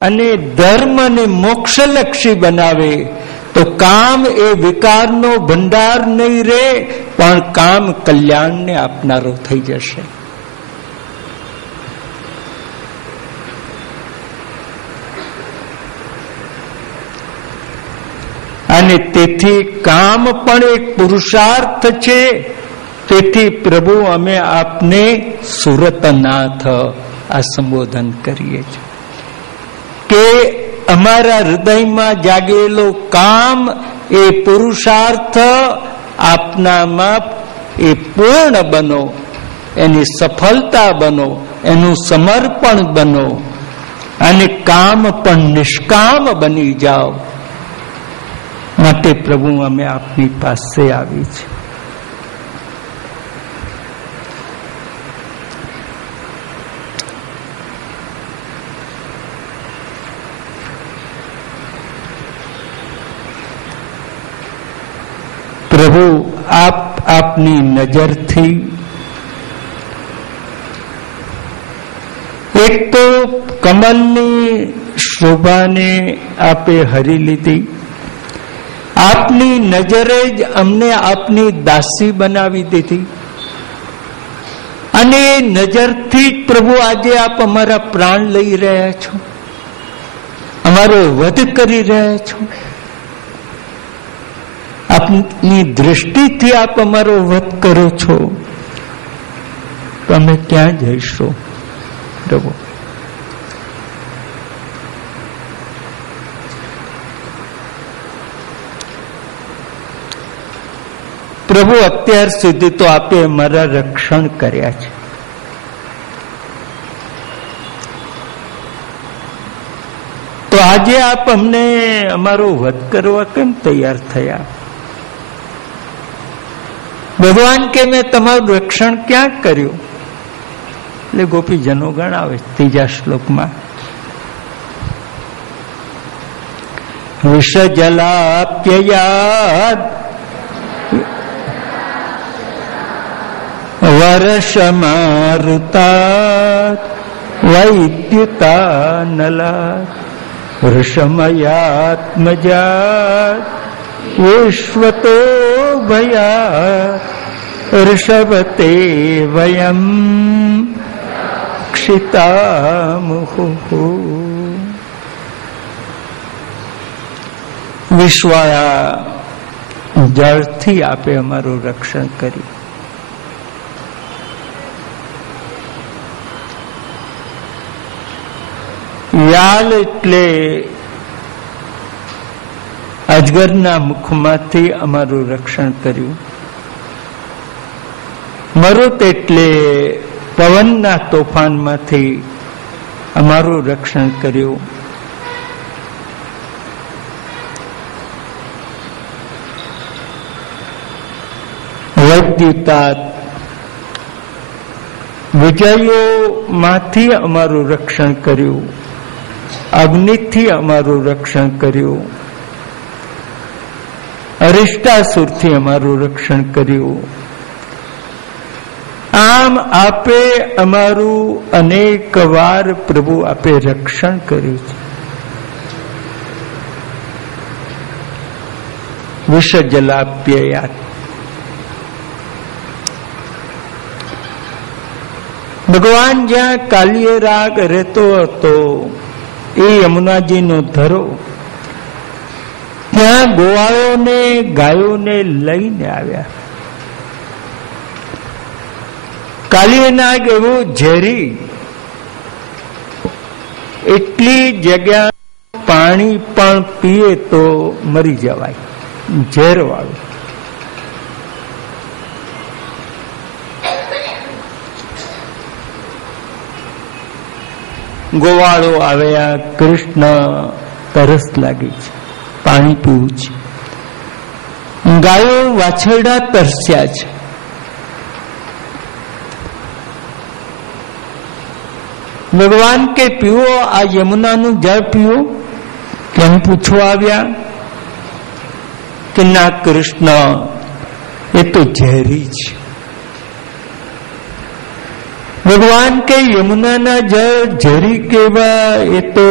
અને ધર્મ અને મોક્ષલક્ષી બનાવે તો કામ એ વિકારનો ભંડાર નહીં રહે, પણ કામ કલ્યાણને આપનારો થઈ જશે. અને તેથી કામ પણ એક પુરુષાર્થ છે. તેથી પ્રભુ અમે આપને સુરતનાથ આ સંબોધન કરીએ છીએ કે અમારા હૃદયમાં જાગેલો કામ એ પુરુષાર્થ આપનામાં એ પૂર્ણ બનો, એની સફળતા બનો, એનું સમર્પણ બનો અને કામ પણ નિષ્કામ બની જાઓ. માટે પ્રભુ અમે આપની પાસે આવી છે. પ્રભુ આપની નજરથી એક તો કમલની શોભાને આપે હરી લીધી. આપની નજરે જ અમને આપની દાસી બનાવી દીધી અને એ નજરથી જ પ્રભુ આજે આપ અમારા પ્રાણ લઈ રહ્યા છો, અમારો વધ કરી રહ્યા છો. આપની દૃષ્ટિથી આપ અમારો વધ કરો છો તો અમે ક્યાં જઈશું પ્રભુ? પ્રભુ અત્યાર સુધી તો આપે અમારા રક્ષણ કર્યા છે. તો આજે આપ અમને અમારો વધ કરવા કેમ તૈયાર થયા? ભગવાન કે મેં તમારું રક્ષણ ક્યાં કર્યું? એટલે ગોપીજનો ગણાવે ત્રીજા શ્લોકમાં, વિષજલાપ્યયાદ વર્ષમારુતાત વૈદ્યુતાનલાત વૃષમયાત્મજાત વિશ્વતો ભયાત ઋષભતે વયમ ક્ષિતામુહુ. વિશ્વાયા જળથી આપે અમારું રક્ષણ કર્યું. યાલ એટલે અજગરના મુખમાંથી અમારું રક્ષણ કર્યું. મરુત એટલે પવનના તોફાનમાંથી અમારું રક્ષણ કર્યું. વૈદ્યુતાત વિજયોમાંથી અમારું રક્ષણ કર્યું. અગ્નિથી અમારું રક્ષણ કર્યું. અરિષ્ટાસુરથી અમારું રક્ષણ કર્યું. આમ આપે અમારું અનેક વાર પ્રભુ આપે રક્ષણ કર્યું છે. વિષજલાપ્યયાત ભગવાન જ્યાં કાલિય રાગ રહેતો હતો એ યમુનાજીનો ધરો, ત્યાં ગોવાળોને ગાયોને લઈને આવ્યા. કાલિય નાગ એવો ઝેરી, એટલી જગ્યા પાણી પણ પીએ તો મરી જવાય, ઝેર વાળું. ગોવાળો આવ્યા, કૃષ્ણ તરસ લાગી છે, પાણી પીવું છે. ગાયો વાછરડા તરસ્યા છે. ભગવાન કે પીવો, આ યમુનાનું જળ પીવો. કેમ પૂછવા આવ્યા? કે ના કૃષ્ણ, એ તો ઝેરી છે. ભગવાન કે યમુનાના જળ ઝરી કેવા, એ તો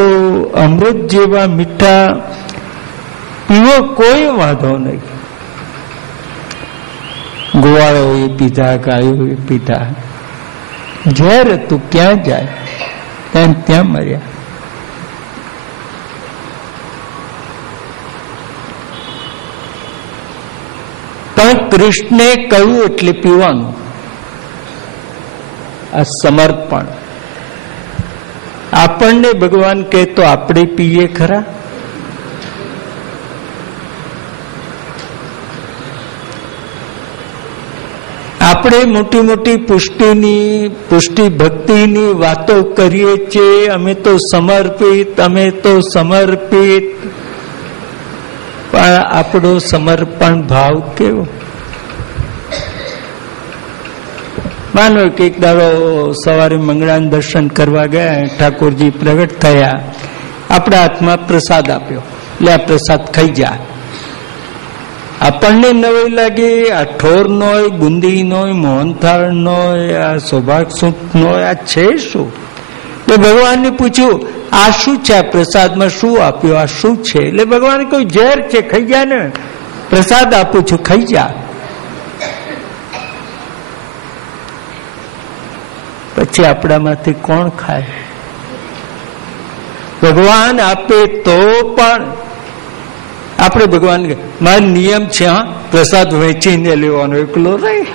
અમૃત જેવા મીઠા, પીવો કોઈ વાંધો નહીં. ગોવાળો એ પીધા, ગાયો એ પીધા, ઝેર તું ક્યાં જાય, ત્યાં મર્યા. પણ કૃષ્ણે કહ્યું એટલે પીવાનું. આ સમર્પણ. આપણને ભગવાન કહે તો આપણે પીએ ખરા? આપણે મોટી મોટી પુષ્ટિ ભક્તિની વાતો કરીએ છીએ, અમે તો સમર્પિત. પણ આપણો સમર્પણ ભાવ કેવો? માનો કે એક દાડો સવારે મંગળાના દર્શન કરવા ગયા, ઠાકોરજી પ્રગટ થયા, આપણા હાથમાં પ્રસાદ આપ્યો, એટલે આ પ્રસાદ ખાઈ જા. આપણને નવાઈ લાગે, આ ઠોર નો હોય, બુંદી નો હોય, મોહનથાળ નો હોય, આ સૌભાગ સૂંઠ નો હોય, આ છે શું? તો ભગવાનને પૂછ્યું, આ શું છે? આ પ્રસાદમાં શું આપ્યું? આ શું છે? એટલે ભગવાને કહ્યું, ઝેર છે, ખાઈ જા ને. પ્રસાદ આપું છું, ખાઈ જા. પછી આપણામાંથી કોણ ખાય? ભગવાન આપે તો પણ આપણે ભગવાન મારો નિયમ છે, હા, પ્રસાદ વહેંચીને લેવાનો, એકલો નહીં.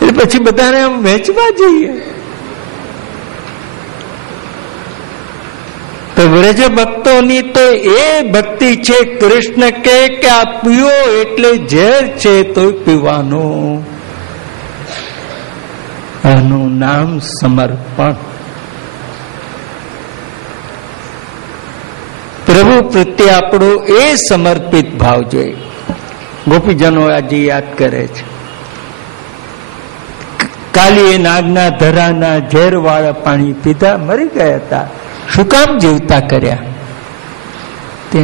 એટલે પછી બધાને આમ વહેંચવા જઈએ. તો વ્રજ ભક્તોની તો એ ભક્તિ છે. કૃષ્ણ કે આ પીઓ એટલે ઝેર છે તો પીવાનું. આનું નામ સમર્પણ. પ્રભુ પ્રત્યે આપણો એ સમર્પિત ભાવ જોઈએ. ગોપીજનો આજે યાદ કરે છે, કાલીએ નાગના ધરાના ઝેર વાળા પાણી પીધા, મરી ગયા હતા. શું કામ જીવતા કર્યા? તે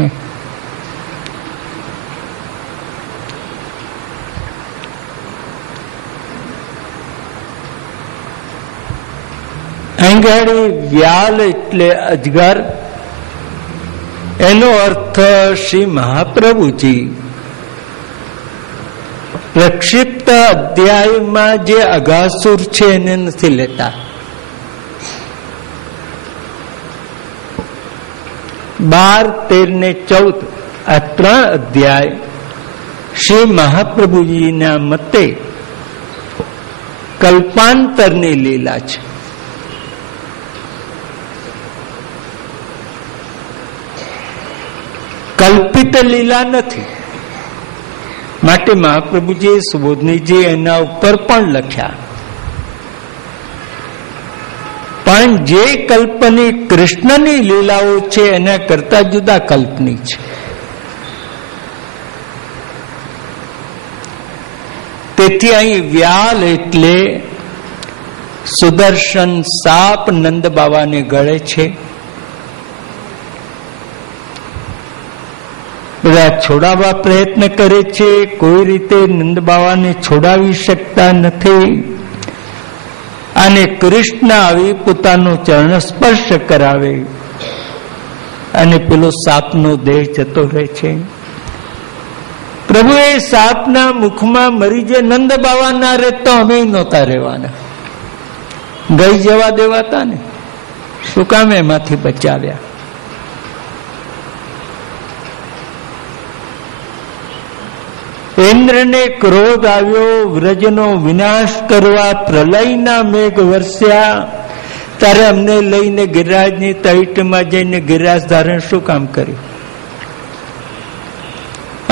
આંગળી વ્યાલ એટલે અજગર. એનો અર્થ શ્રી મહાપ્રભુજી પ્રક્ષિપ્ત અધ્યાયમાં જે અઘાસુર છે એને નથી લેતા. 12, 13 ને 14 આ 3 અધ્યાય શ્રી મહાપ્રભુજીના મતે કલ્પાંતરની લીલા છે. કલ્પિત લીલા નથી. માટે મહાપ્રભુજી, સુબોધનીજી એના ઉપર પણ લખ્યા. પણ જે કલ્પની કૃષ્ણની લીલાઓ છે એના કરતા જુદા કલ્પની છે. તેથી અહીં વ્યાલ એટલે સુદર્શન સાપ નંદ બાવાને ગળે છે. બધા છોડાવવા પ્રયત્ન કરે છે, કોઈ રીતે નંદ બાવાને છોડાવી શકતા નથી. અને કૃષ્ણ આવી પોતાનો ચરણ સ્પર્શ કરાવે અને પેલો સાપનો દેહ જતો રહે છે. પ્રભુએ સાપના મુખમાં મરી જે નંદ બાવા ના રહેતો અમે નહોતા રહેવાના, ગઈ જવા દેવાતા ને. શું કામ એમાંથી બચાવ્યા? ઇન્દ્રને ક્રોધ આવ્યો, વ્રજનો વિનાશ કરવા પ્રલયના મેઘ વરસ્યા. ત્યારે અમને લઈને ગિરિરાજની તળેટીમાં જઈને ગિરિરાજ ધારણ શું કામ કર્યું?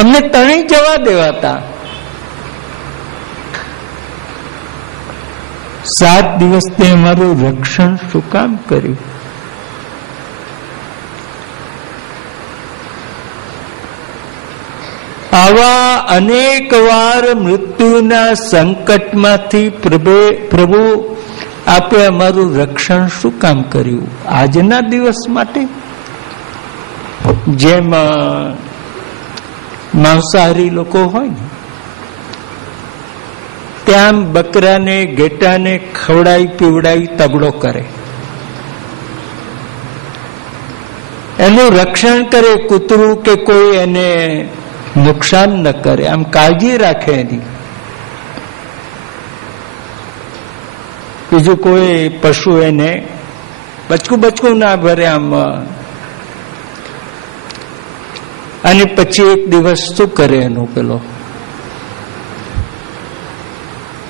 અમને તણી જવા દેવાતા. 7 દિવસને અમારું રક્ષણ શું કામ કર્યું? આવા અનેક વાર મૃત્યુના સંકટમાંથી પ્રભુ આપે અમારું રક્ષણ શું કામ કર્યું? આજના દિવસ માટે. જેમ માંસાહારી લોકો હોય ને ત્યાં બકરાને ઘેટાને ખવડાવી પીવડાવી તગડો કરે, એનું રક્ષણ કરે, કૂતરું કે કોઈ એને નુકસાન ન કરે, આમ કાળજી રાખે એની. બીજું કોઈ પશુ એને બચકું ના ભરે આમ. અને પછી એક દિવસ શું કરે એનો પેલો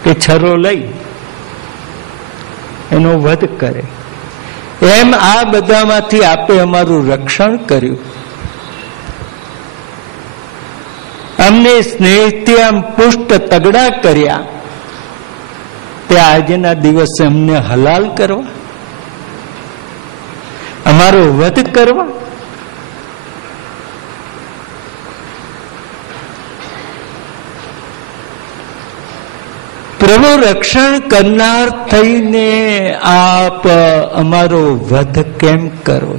કે છરો લઈ એનો વધ કરે. એમ આ બધામાંથી આપે અમારું રક્ષણ કર્યું, અમને સ્નેહથી આમ પુષ્ટ તગડા કર્યા, તે આજના દિવસે અમને હલાલ કરવા, અમારો વધ કરવા. પ્રભુ રક્ષણ કરનાર થઈને આપ અમારો વધ કેમ કરો?